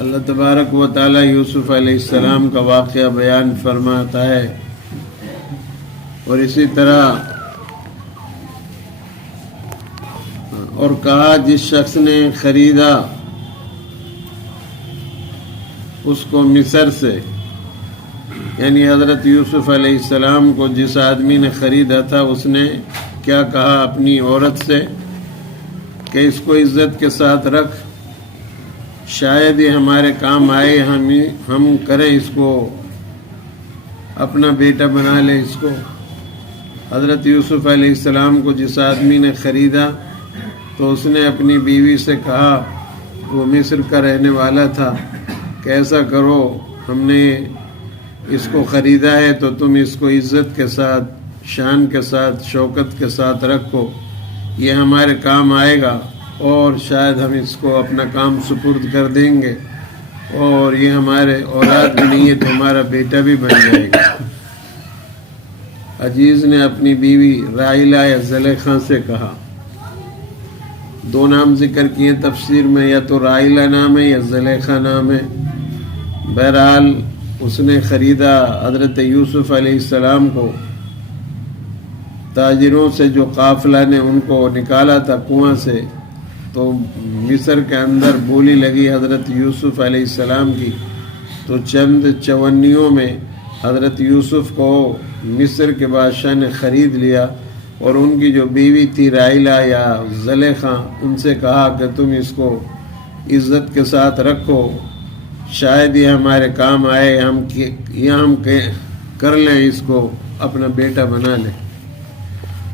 اللہ تبارک و تعالی یوسف علیہ السلام کا واقعہ بیان فرماتا ہے، اور اسی طرح اور کہا جس شخص نے خریدا اس کو مصر سے، یعنی حضرت یوسف علیہ السلام کو جس آدمی نے خریدا تھا اس نے کیا کہا اپنی عورت سے کہ اس کو عزت کے ساتھ رکھ، شاید یہ ہمارے کام آئے، ہم کریں اس کو اپنا بیٹا بنا لیں اس کو۔ حضرت یوسف علیہ السلام کو جس آدمی نے خریدا تو اس نے اپنی بیوی سے کہا، وہ مصر کا رہنے والا تھا، کہ ایسا کرو، ہم نے اس کو خریدا ہے تو تم اس کو عزت کے ساتھ، شان کے ساتھ، شوکت کے ساتھ رکھو، یہ ہمارے کام آئے گا، اور شاید ہم اس کو اپنا کام سپرد کر دیں گے، اور یہ ہمارے اولاد بھی نہیں ہے تو ہمارا بیٹا بھی بن جائے گا۔ عزیز نے اپنی بیوی رائلہ یا زلیخا سے کہا، دو نام ذکر کیے تفسیر میں، یا تو رائلہ نام ہے یا زلیخا نام ہے۔ بہرحال اس نے خریدا حضرت یوسف علیہ السلام کو، تاجروں سے جو قافلہ نے ان کو نکالا تھا کنواں سے، تو مصر کے اندر بولی لگی حضرت یوسف علیہ السلام کی، تو چند چونیوں میں حضرت یوسف کو مصر کے بادشاہ نے خرید لیا، اور ان کی جو بیوی تھی رائلہ یا زلیخا، ان سے کہا کہ تم اس کو عزت کے ساتھ رکھو، شاید یہ ہمارے کام آئے، ہم کر لیں اس کو اپنا بیٹا بنا لیں۔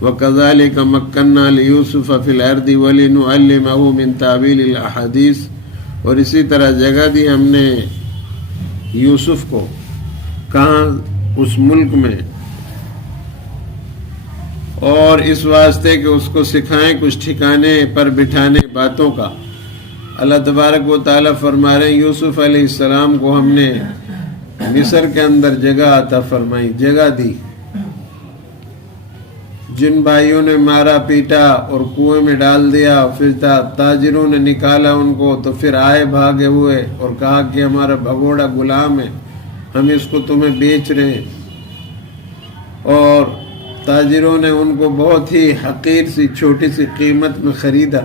وَكَذَلِكَ مَكَّنَّا لِيُوسُفَ فِي الْأَرْضِ وَلِنُعَلِّمَهُ مِن تَأْوِيلِ الْأَحَادِيثِ، اور اسی طرح جگہ دی ہم نے یوسف کو، کہاں؟ اس ملک میں، اور اس واسطے کہ اس کو سکھائیں کچھ ٹھکانے پر بٹھانے باتوں کا۔ اللہ تبارک و تعالیٰ فرما رہے ہیں یوسف علیہ السلام کو ہم نے مصر کے اندر جگہ عطا فرمائی، جگہ دی۔ جن بھائیوں نے مارا پیٹا اور کنویں میں ڈال دیا، پھر تاجروں نے نکالا ان کو، تو پھر آئے بھاگے ہوئے اور کہا کہ ہمارا بھگوڑا غلام ہے، ہم اس کو تمہیں بیچ رہے ہیں، اور تاجروں نے ان کو بہت ہی حقیر سی چھوٹی سی قیمت میں خریدا،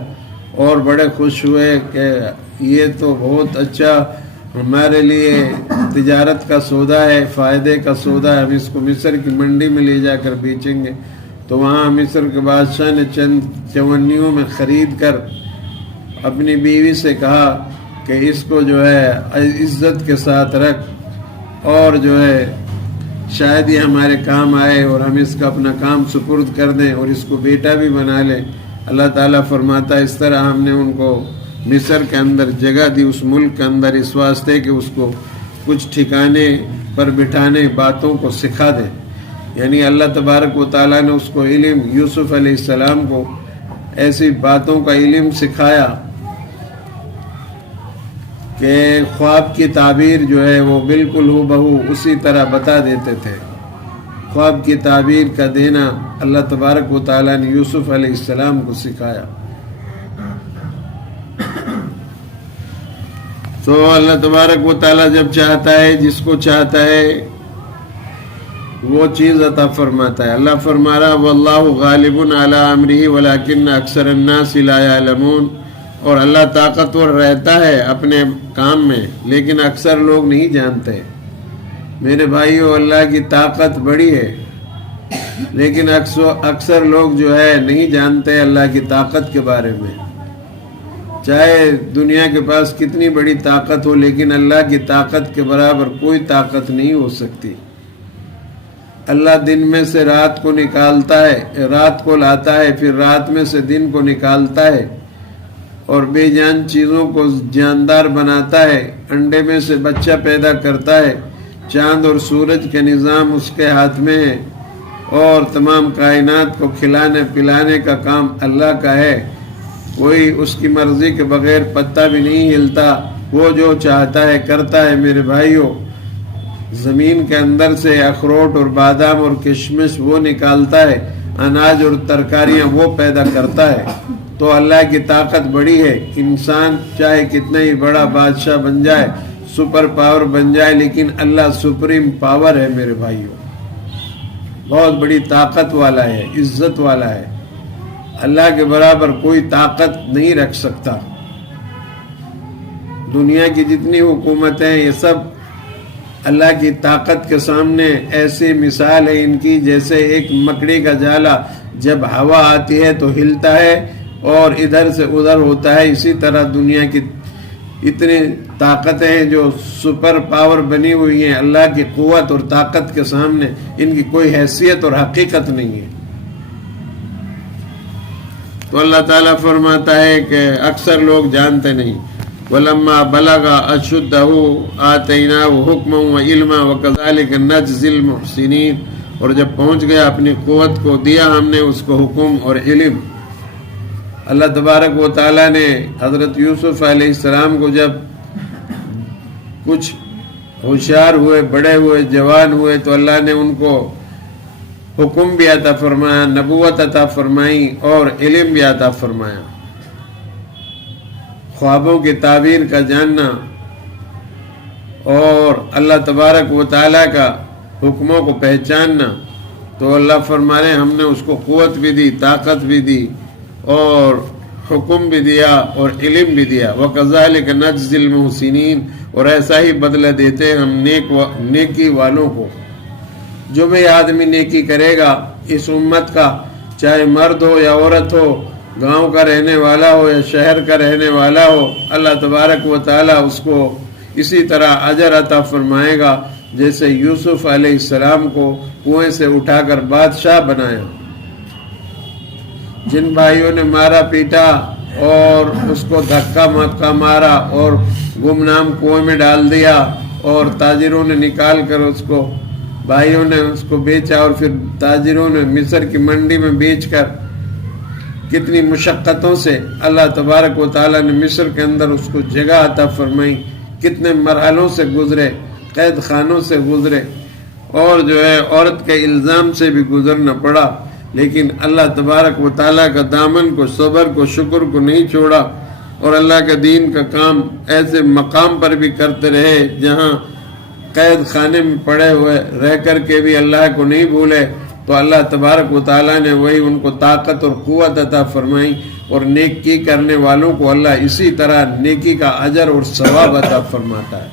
اور بڑے خوش ہوئے کہ یہ تو بہت اچھا ہمارے لیے تجارت کا سودا ہے، فائدے کا سودا ہے، ہم اس کو مصر کی منڈی میں لے جا کر بیچیں گے۔ تو وہاں مصر کے بادشاہ نے چند چونیوں میں خرید کر اپنی بیوی سے کہا کہ اس کو جو ہے عزت کے ساتھ رکھ، اور جو ہے شاید یہ ہمارے کام آئے اور ہم اس کا اپنا کام سپرد کر دیں اور اس کو بیٹا بھی بنا لیں۔ اللہ تعالیٰ فرماتا ہے اس طرح ہم نے ان کو مصر کے اندر جگہ دی، اس ملک کے اندر، اس واسطے کہ اس کو کچھ ٹھکانے پر بٹھانے باتوں کو سکھا دے۔ یعنی اللہ تبارک و تعالیٰ نے اس کو علم، یوسف علیہ السلام کو ایسی باتوں کا علم سکھایا کہ خواب کی تعبیر جو ہے وہ بالکل ہو بہو اسی طرح بتا دیتے تھے۔ خواب کی تعبیر کا دینا اللہ تبارک و تعالیٰ نے یوسف علیہ السلام کو سکھایا۔ تو اللہ تبارک و تعالیٰ جب چاہتا ہے، جس کو چاہتا ہے وہ چیز عطا فرماتا ہے۔ اللہ فرما رہا واللہ غالب علی امرہ ولکن اکثر الناس لا یعلمون، اور اللہ طاقتور رہتا ہے اپنے کام میں، لیکن اکثر لوگ نہیں جانتے۔ میرے بھائیو، اللہ کی طاقت بڑی ہے، لیکن اکثر لوگ جو ہے نہیں جانتے اللہ کی طاقت کے بارے میں۔ چاہے دنیا کے پاس کتنی بڑی طاقت ہو، لیکن اللہ کی طاقت کے برابر کوئی طاقت نہیں ہو سکتی۔ اللہ دن میں سے رات کو نکالتا ہے، رات کو لاتا ہے، پھر رات میں سے دن کو نکالتا ہے، اور بے جان چیزوں کو جاندار بناتا ہے، انڈے میں سے بچہ پیدا کرتا ہے، چاند اور سورج کے نظام اس کے ہاتھ میں ہے، اور تمام کائنات کو کھلانے پلانے کا کام اللہ کا ہے۔ کوئی اس کی مرضی کے بغیر پتہ بھی نہیں ہلتا، وہ جو چاہتا ہے کرتا ہے۔ میرے بھائیوں، زمین کے اندر سے اخروٹ اور بادام اور کشمش وہ نکالتا ہے، اناج اور ترکاریاں وہ پیدا کرتا ہے۔ تو اللہ کی طاقت بڑی ہے. انسان چاہے کتنا ہی بڑا بادشاہ بن جائے، سپر پاور بن جائے، لیکن اللہ سپریم پاور ہے میرے بھائیوں، بہت بڑی طاقت والا ہے، عزت والا ہے. اللہ کے برابر کوئی طاقت نہیں رکھ سکتا. دنیا کی جتنی حکومتیں ہیں یہ سب اللہ کی طاقت کے سامنے ایسی مثال ہے ان کی جیسے ایک مکڑی کا جالا جب ہوا آتی ہے تو ہلتا ہے اور ادھر سے ادھر ہوتا ہے. اسی طرح دنیا کی اتنی طاقتیں ہیں جو سپر پاور بنی ہوئی ہیں، اللہ کی قوت اور طاقت کے سامنے ان کی کوئی حیثیت اور حقیقت نہیں ہے. تو اللہ تعالیٰ فرماتا ہے کہ اکثر لوگ جانتے نہیں. وَلَمَّا بَلَغَ أَشُدَّهُ آتَيْنَاهُ حُكْمًا وَعِلْمًا وَكَذَلِكَ نَجْزِي الْمُحْسِنِينَ. اور جب پہنچ گیا اپنی قوت کو دیا ہم نے اس کو حکم اور علم. اللہ تبارک و تعالیٰ نے حضرت یوسف علیہ السلام کو جب کچھ ہوشیار ہوئے، بڑے ہوئے، جوان ہوئے تو اللہ نے ان کو حکم بھی عطا فرمایا، نبوت عطا فرمائی اور علم بھی عطا فرمایا. خوابوں کی تعبیر کا جاننا اور اللہ تبارک و تعالیٰ کا حکموں کو پہچاننا. تو اللہ فرما رہے ہم نے اس کو قوت بھی دی، طاقت بھی دی اور حکم بھی دیا اور علم بھی دیا. وَكَذَلِكَ نَجْزِي الْمُحْسِنِينَ. اور ایسا ہی بدلہ دیتے ہم نیکی والوں کو. جو بھی آدمی نیکی کرے گا اس امت کا، چاہے مرد ہو یا عورت ہو، گاؤں کا رہنے والا ہو یا شہر کا رہنے والا ہو، اللہ تبارک و تعالیٰ اس کو اسی طرح اجر عطا فرمائے گا جیسے یوسف علیہ السلام کو کنویں سے اٹھا کر بادشاہ بنایا. جن بھائیوں نے مارا پیٹا اور اس کو دھکا مکا مارا اور گمنام کنویں میں ڈال دیا اور تاجروں نے نکال کر اس کو، بھائیوں نے اس کو بیچا اور پھر تاجروں نے مصر کی منڈی میں بیچ کر کتنی مشقتوں سے اللہ تبارک و تعالیٰ نے مصر کے اندر اس کو جگہ عطا فرمائی، کتنے مرحلوں سے گزرے، قید خانوں سے گزرے اور جو ہے عورت کے الزام سے بھی گزرنا پڑا، لیکن اللہ تبارک و تعالیٰ کا دامن کو، صبر کو، شکر کو نہیں چھوڑا اور اللہ کے دین کا کام ایسے مقام پر بھی کرتے رہے جہاں قید خانے میں پڑے ہوئے رہ کر کے بھی اللہ کو نہیں بھولے. تو اللہ تبارک و تعالیٰ نے وہی ان کو طاقت اور قوت عطا فرمائی اور نیکی کرنے والوں کو اللہ اسی طرح نیکی کا اجر اور ثواب عطا فرماتا ہے.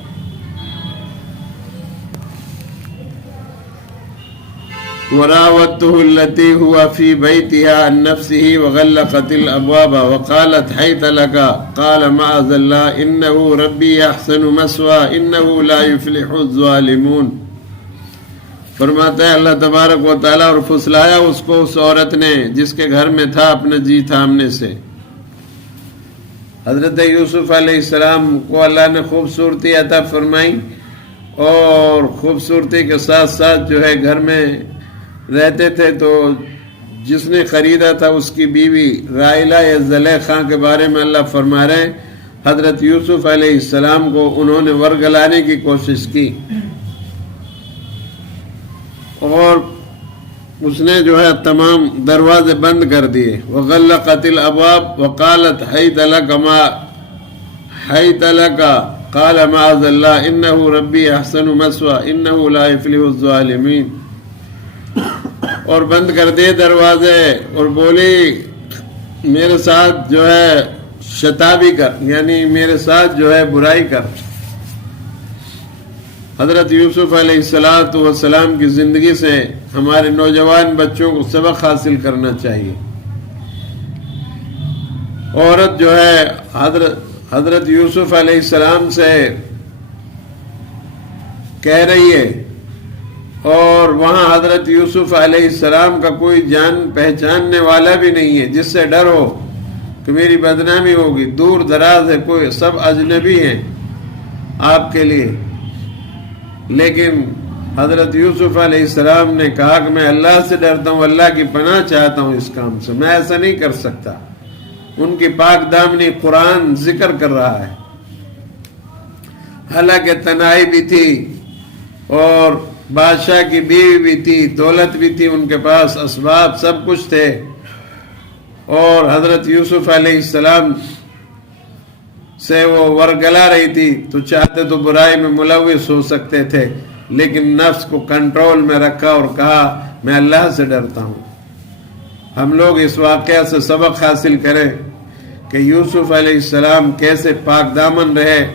وراودته التي هو في بيتها عن نفسه وغلقت الابواب وقالت حيث لك قال معاذ الله انه ربي احسن مثواي انه لا يفلح الظالمون. فرماتا ہے اللہ تبارک و تعالیٰ اور پھسلایا اس کو اس عورت نے جس کے گھر میں تھا اپنا جی تھامنے سے. حضرت یوسف علیہ السلام کو اللہ نے خوبصورتی عطا فرمائی اور خوبصورتی کے ساتھ ساتھ جو ہے گھر میں رہتے تھے. تو جس نے خریدا تھا اس کی بیوی رائلہ یا زلیخا کے بارے میں اللہ فرما رہے ہیں حضرت یوسف علیہ السلام کو انہوں نے ورگلانے کی کوشش کی اور اس نے جو ہے تمام دروازے بند کر دیے. وغلقت الابواب وقالت حیت لک قال معاذ اللہ انه ربی احسن مثواي انه لا يفلح الظالمین. اور بند کر دے دروازے اور بولی میرے ساتھ جو ہے شتابی کر، یعنی میرے ساتھ جو ہے برائی کر. حضرت یوسف علیہ السلام کی زندگی سے ہمارے نوجوان بچوں کو سبق حاصل کرنا چاہیے. عورت جو ہے حضرت یوسف علیہ السلام سے کہہ رہی ہے اور وہاں حضرت یوسف علیہ السلام کا کوئی جان پہچاننے والا بھی نہیں ہے جس سے ڈر ہو کہ میری بدنامی ہوگی. دور دراز ہے، کوئی سب اجنبی ہیں آپ کے لیے. لیکن حضرت یوسف علیہ السلام نے کہا کہ میں اللہ سے ڈرتا ہوں، اللہ کی پناہ چاہتا ہوں اس کام سے، میں ایسا نہیں کر سکتا. ان کی پاک دامنی قرآن ذکر کر رہا ہے. حالانکہ تنہائی بھی تھی اور بادشاہ کی بیوی بھی تھی، دولت بھی تھی ان کے پاس، اسباب سب کچھ تھے اور حضرت یوسف علیہ السلام سے وہ ورگلا رہی تھی تو چاہتے تو برائی میں ملوث ہو سکتے تھے، لیکن نفس کو کنٹرول میں رکھا اور کہا میں اللہ سے ڈرتا ہوں۔ ہم لوگ اس واقعہ سے سبق حاصل کریں کہ یوسف علیہ السلام کیسے پاک دامن رہے،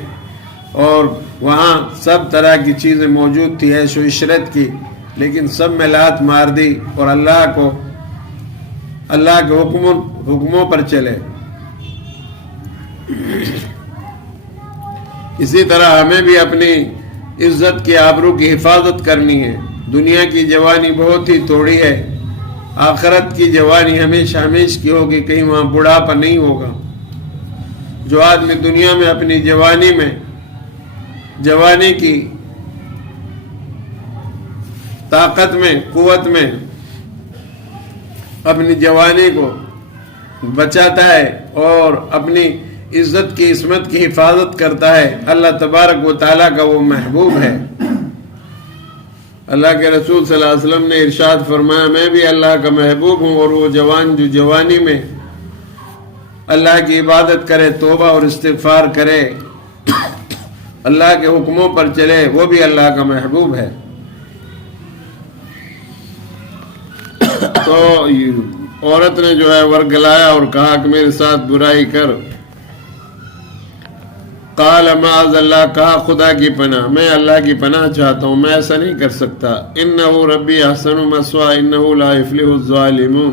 اور وہاں سب طرح کی چیزیں موجود تھی عیش و عشرت کی، لیکن سب میں لات مار دی اور اللہ کے حکموں پر چلے۔ اسی طرح ہمیں بھی اپنی عزت کی آبرو کی حفاظت کرنی ہے۔ دنیا کی جوانی بہت ہی تھوڑی ہے، آخرت کی جوانی ہمیشہ ہمیش کی ہوگی، کہیں وہاں بڑھاپا نہیں ہوگا۔ جو آدمی دنیا میں اپنی جوانی کی طاقت میں، قوت میں اپنی جوانی کو بچاتا ہے اور اپنی عزت کی عصمت کی حفاظت کرتا ہے، اللہ تبارک و تعالیٰ کا وہ محبوب ہے۔ اللہ کے رسول صلی اللہ علیہ وسلم نے ارشاد فرمایا میں بھی اللہ کا محبوب ہوں، اور وہ جوان جو جوانی میں اللہ کی عبادت کرے، توبہ اور استغفار کرے، اللہ کے حکموں پر چلے، وہ بھی اللہ کا محبوب ہے۔ تو عورت نے جو ہے ورگلایا اور کہا کہ میرے ساتھ برائی کر۔ قال معاذ اللہ، کہا خدا کی پناہ، میں اللہ کی پناہ چاہتا ہوں، میں ایسا نہیں کر سکتا۔ انہ ربی احسن مثوایا انہ لا یفلح الظالمون،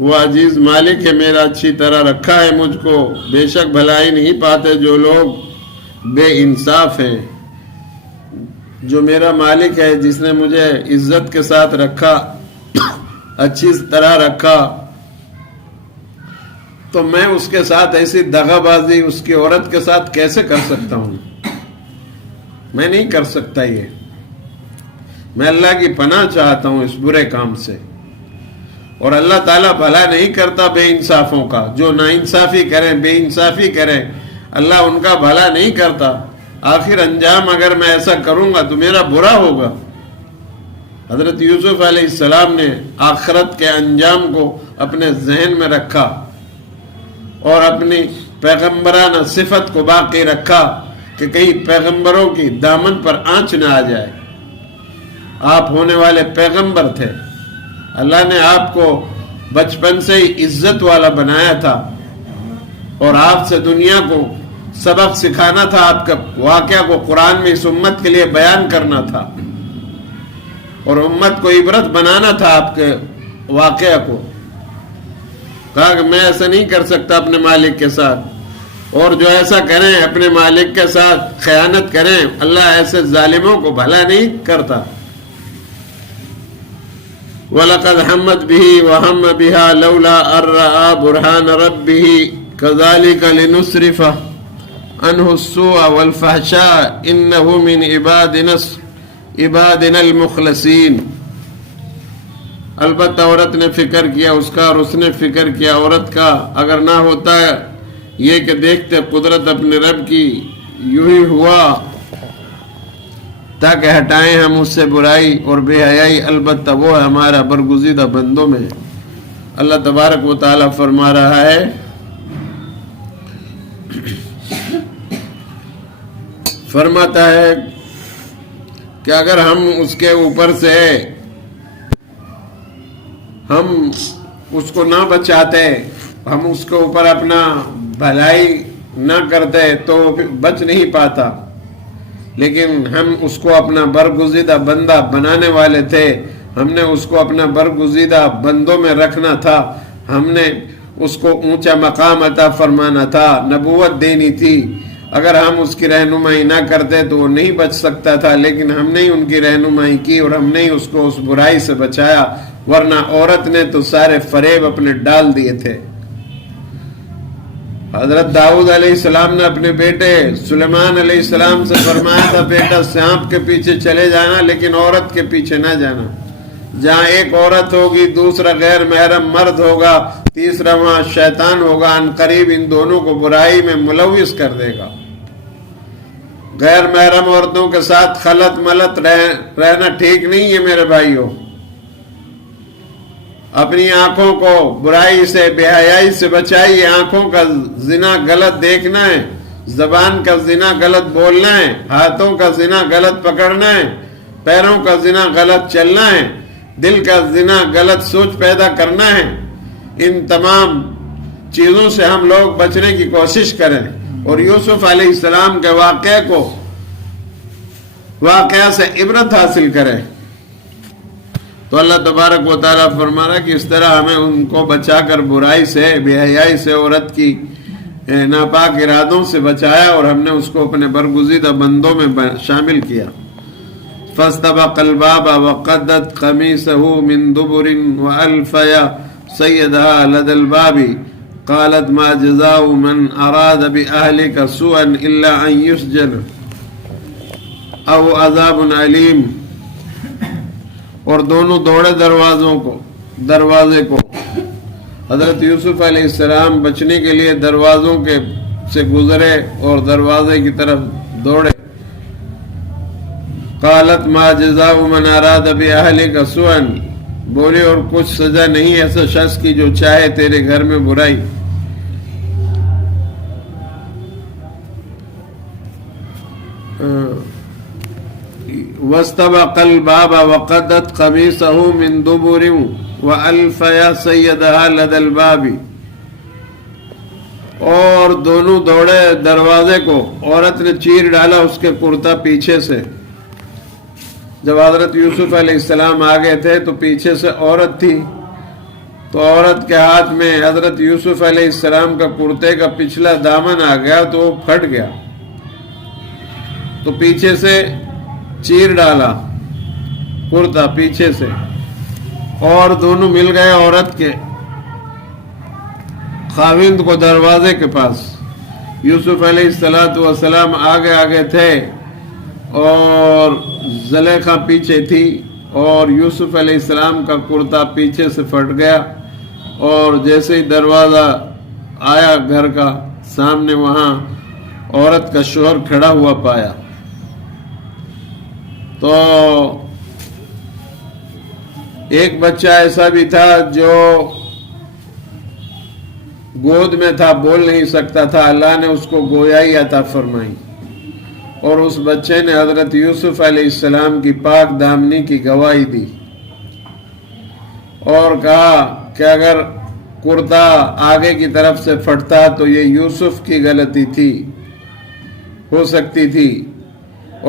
وہ عزیز مالک ہے، میرا اچھی طرح رکھا ہے مجھ کو، بے شک بھلائی نہیں پاتے جو لوگ بے انصاف ہیں۔ جو میرا مالک ہے، جس نے مجھے عزت کے ساتھ رکھا، اچھی طرح رکھا، تو میں اس کے ساتھ ایسی دغا بازی اس کی عورت کے ساتھ کیسے کر سکتا ہوں؟ میں نہیں کر سکتا یہ۔ میں اللہ کی پناہ چاہتا ہوں اس برے کام سے، اور اللہ تعالیٰ بھلا نہیں کرتا بے انصافوں کا۔ جو ناانصافی کریں، بے انصافی کریں، اللہ ان کا بھلا نہیں کرتا۔ آخر انجام اگر میں ایسا کروں گا تو میرا برا ہوگا۔ حضرت یوسف علیہ السلام نے آخرت کے انجام کو اپنے ذہن میں رکھا اور اپنی پیغمبرانہ صفت کو باقی رکھا کہ کہیں پیغمبروں کی دامن پر آنچ نہ آ جائے۔ آپ ہونے والے پیغمبر تھے، اللہ نے آپ کو بچپن سے ہی عزت والا بنایا تھا، اور آپ سے دنیا کو سبق سکھانا تھا، آپ کا واقعہ کو قرآن میں اس امت کے لیے بیان کرنا تھا، اور امت کو عبرت بنانا تھا آپ کے واقعہ کو۔ کہا کہ میں ایسا نہیں کر سکتا اپنے مالک کے ساتھ، اور جو ایسا کریں اپنے مالک کے ساتھ خیانت کریں، اللہ ایسے ظالموں کو بھلا نہیں کرتا۔ وَلَقَدْ حَمَّتْ بِهِ وَهَمَّ بِهَا لَوْلَا أَن رَّأَىٰ بُرْهَانَ رَبِّهِ كَذَٰلِكَ لِنُصْرِفَ عَنْهُ السُّوءَ وَالْفَحْشَاءَ إِنَّهُ مِنْ عِبَادِنَا الْمُخْلَصِينَ۔ البتہ عورت نے فکر کیا اس کا، اور اس نے فکر کیا عورت کا، اگر نہ ہوتا یہ کہ دیکھتے قدرت اپنے رب کی، یوں ہی ہوا تاکہ ہٹائیں ہم اس سے برائی اور بے حیائی، البتہ وہ ہے ہمارا برگزیدہ بندوں میں۔ اللہ تبارک و تعالیٰ فرما رہا ہے فرماتا ہے کہ اگر ہم اس کے اوپر سے ہم اس کو نہ بچاتے، ہم اس کے اوپر اپنا بھلائی نہ کرتے تو بچ نہیں پاتا، لیکن ہم اس کو اپنا برگزیدہ بندہ بنانے والے تھے، ہم نے اس کو اپنا برگزیدہ بندوں میں رکھنا تھا، ہم نے اس کو اونچا مقام عطا فرمانا تھا، نبوت دینی تھی۔ اگر ہم اس کی رہنمائی نہ کرتے تو وہ نہیں بچ سکتا تھا، لیکن ہم نے ان کی رہنمائی کی اور ہم نے اس کو اس برائی سے بچایا، ورنہ عورت نے تو سارے فریب اپنے ڈال دیے تھے۔ حضرت داؤد علیہ السلام نے اپنے بیٹے سلیمان علیہ السلام سے فرمایا تھا بیٹا سانپ کے پیچھے چلے جانا لیکن عورت کے پیچھے نہ جانا۔ جہاں ایک عورت ہوگی، دوسرا غیر محرم مرد ہوگا، تیسرا وہاں شیطان ہوگا، ان قریب ان دونوں کو برائی میں ملوث کر دے گا۔ غیر محرم عورتوں کے ساتھ خلط ملط رہنا ٹھیک نہیں ہے میرے بھائیوں۔ اپنی آنکھوں کو برائی سے بے حیائی سے بچائیے. آنکھوں کا زنا غلط دیکھنا ہے، زبان کا زنا غلط بولنا ہے، ہاتھوں کا زنا غلط پکڑنا ہے، پیروں کا زنا غلط چلنا ہے، دل کا زنا غلط سوچ پیدا کرنا ہے. ان تمام چیزوں سے ہم لوگ بچنے کی کوشش کریں اور یوسف علیہ السلام کے واقعہ سے عبرت حاصل کریں. تو اللہ تبارک و تعالیٰ فرما رہا کہ اس طرح ہمیں ان کو بچا کر برائی سے، بے حیائی سے، عورت کی ناپاک ارادوں سے بچایا اور ہم نے اس کو اپنے برگزیدہ بندوں میں شامل کیا. فاستبق الباب وقدت قمیصه من دبر والف سيدها لدى الباب قالت ما جزاء من اراد باهلك سوءا الا ان يسجن او عذاب علیم. اور دونوں دوڑے دروازے کو. حضرت یوسف علیہ السلام بچنے کے لیے دروازوں سے گزرے اور دروازے کی طرف دوڑے. قالت ما جزاء من اراد باهلك سوءا، بولے اور کچھ سزا نہیں ایسا شخص کی جو چاہے تیرے گھر میں برائی. واستبق الباب وقدت قمیصه من دبر والف سیدها لدى الباب. اور دونوں دوڑے دروازے کو. عورت نے چیر ڈالا اس کے کرتا پیچھے سے. جب حضرت یوسف علیہ السلام آگے تھے تو پیچھے سے عورت تھی، تو عورت کے ہاتھ میں حضرت یوسف علیہ السلام کا کرتے کا پچھلا دامن آ گیا تو وہ پھٹ گیا، تو پیچھے سے چیر ڈالا کرتا پیچھے سے، اور دونوں مل گئے عورت کے خاوند کو دروازے کے پاس. یوسف علیہ السلام آگے تھے اور زلیخا پیچھے تھی، اور یوسف علیہ السلام کا کرتا پیچھے سے پھٹ گیا، اور جیسے ہی دروازہ آیا گھر کا سامنے، وہاں عورت کا شوہر کھڑا ہوا پایا. تو ایک بچہ ایسا بھی تھا جو گود میں تھا، بول نہیں سکتا تھا. اللہ نے اس کو گویائی عطا فرمائی، اور اس بچے نے حضرت یوسف علیہ السلام کی پاک دامنی کی گواہی دی، اور کہا کہ اگر کرتا آگے کی طرف سے پھٹتا تو یہ یوسف کی غلطی تھی، ہو سکتی تھی،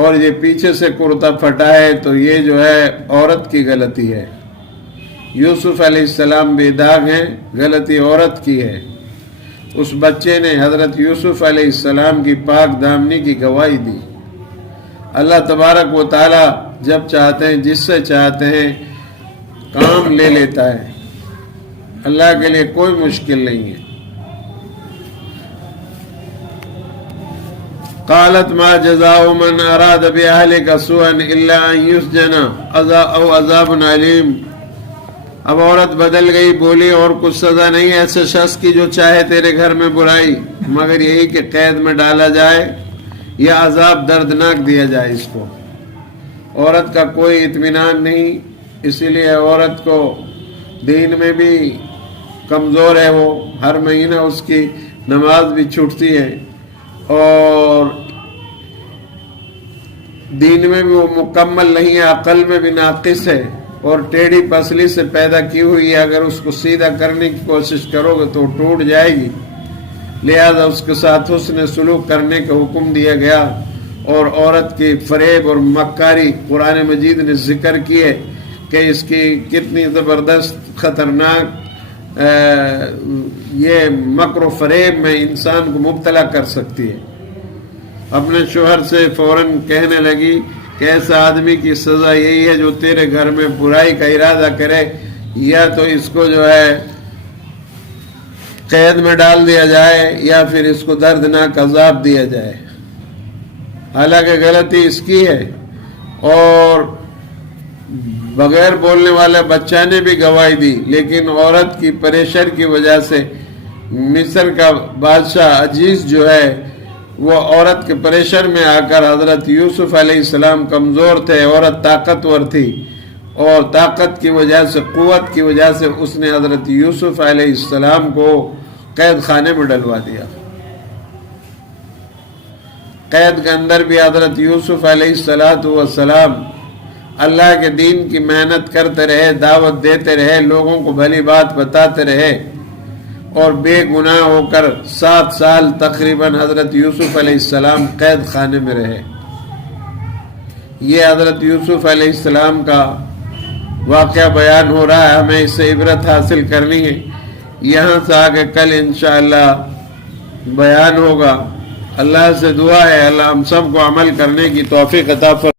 اور یہ پیچھے سے کرتا پھٹا ہے تو یہ جو ہے عورت کی غلطی ہے. یوسف علیہ السلام بے داغ ہیں، غلطی عورت کی ہے. اس بچے نے حضرت یوسف علیہ السلام کی پاک دامنی کی گواہی دی. اللہ تبارک و تعالی جب چاہتے ہیں، جس سے چاہتے ہیں کام لے لیتا ہے. اللہ کے لیے کوئی مشکل نہیں ہے. قالت ما جزاء من اراد باهلك سوءا الا ان يسجن او عذاب علیم. اب عورت بدل گئی، بولی اور کچھ سزا نہیں ایسے شخص کی جو چاہے تیرے گھر میں برائی، مگر یہی کہ قید میں ڈالا جائے یا عذاب دردناک دیا جائے اس کو. عورت کا کوئی اطمینان نہیں، اسی لیے عورت کو دین میں بھی کمزور ہے. وہ ہر مہینہ اس کی نماز بھی چھوٹتی ہے، اور دین میں بھی وہ مکمل نہیں ہے، عقل میں بھی ناقص ہے، اور ٹیڑھی پسلی سے پیدا کی ہوئی ہے. اگر اس کو سیدھا کرنے کی کوشش کرو گے تو ٹوٹ جائے گی. لہذا اس کے ساتھ حسن سلوک کرنے کا حکم دیا گیا. اور عورت کی فریب اور مکاری قرآن مجید نے ذکر کی ہے کہ اس کی کتنی زبردست خطرناک یہ مکر و فریب میں انسان کو مبتلا کر سکتی ہے. اپنے شوہر سے فوراً کہنے لگی کہ ایسا آدمی کی سزا یہی ہے جو تیرے گھر میں برائی کا ارادہ کرے، یا تو اس کو جو ہے قید میں ڈال دیا جائے یا پھر اس کو دردناک عذاب دیا جائے. حالانکہ غلطی اس کی ہے، اور بغیر بولنے والا بچہ نے بھی گواہی دی، لیکن عورت کی پریشر کی وجہ سے مصر کا بادشاہ عزیز جو ہے وہ عورت کے پریشر میں آ کر، حضرت یوسف علیہ السلام کمزور تھے، عورت طاقتور تھی، اور طاقت کی وجہ سے، قوت کی وجہ سے اس نے حضرت یوسف علیہ السلام کو قید خانے میں ڈلوا دیا۔ قید کے اندر بھی حضرت یوسف علیہ السلام اللہ کے دین کی محنت کرتے رہے، دعوت دیتے رہے، لوگوں کو بھلی بات بتاتے رہے، اور بے گناہ ہو کر 7 سال تقریباً حضرت یوسف علیہ السلام قید خانے میں رہے۔ یہ حضرت یوسف علیہ السلام کا واقعہ بیان ہو رہا ہے، ہمیں اس سے عبرت حاصل کرنی ہے۔ یہاں سے آگے کل انشاءاللہ بیان ہوگا۔ اللہ سے دعا ہے اللہ ہم سب کو عمل کرنے کی توفیق عطا فرمائے۔